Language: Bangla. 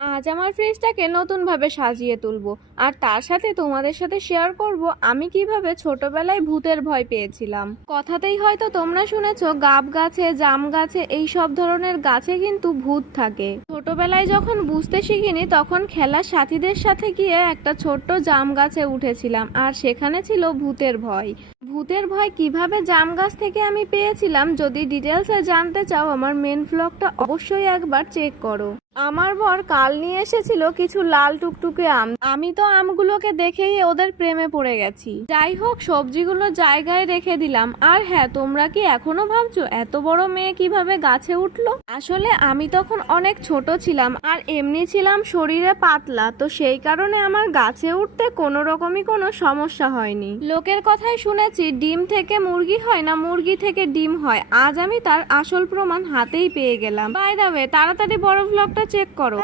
আজ আমার ফ্রিজটাকে নতুনভাবে সাজিয়ে তুলবো, আর তার সাথে তোমাদের সাথে শেয়ার করব আমি কিভাবে ছোটবেলায় ভূতের ভয় পেয়েছিলাম। কথাতেই হয়তো তোমরা শুনেছো গাব গাছে, জাম গাছে, এই সব ধরনের গাছে কিন্তু ভূত থাকে। ছোটবেলায় যখন বুঝতে শিখিনি তখন খেলার সাথীদের সাথে গিয়ে একটা ছোট্ট জাম গাছে উঠেছিলাম, আর সেখানে ছিল ভূতের ভয়। ভূতের ভয় কিভাবে জাম গাছ থেকে আমি পেয়েছিলাম, যদি ডিটেলসে জানতে চাও আমার মেন ব্লগটা অবশ্যই একবার চেক করো। আমার বর কাল নিয়ে এসেছিল কিছু লাল টুকটুকে আম। আমি তো আমগুলোকে দেখেই ওদের প্রেমে পড়ে গেছি। যাই হোক, সবজিগুলো জায়গায় রেখে দিলাম। আর হ্যাঁ, তোমরা কি এখনো ভাবছো এত বড় মেয়ে কিভাবে গাছে উঠলো? আসলে আমি তখন অনেক ছোট ছিলাম, আর এমনি ছিলাম শরীরে পাতলা, তো সেই কারণে আমার গাছে উঠতে কোনো রকমই কোনো সমস্যা হয়নি। লোকের কথায় শুনেছি ডিম থেকে মুরগি হয় না, মুরগি থেকে ডিম হয়। আজ আমি তার আসল প্রমাণ হাতেই পেয়ে গেলাম। বাই দ্য ওয়ে, তাড়াতাড়ি বড় ভ্লগটা চেক করো।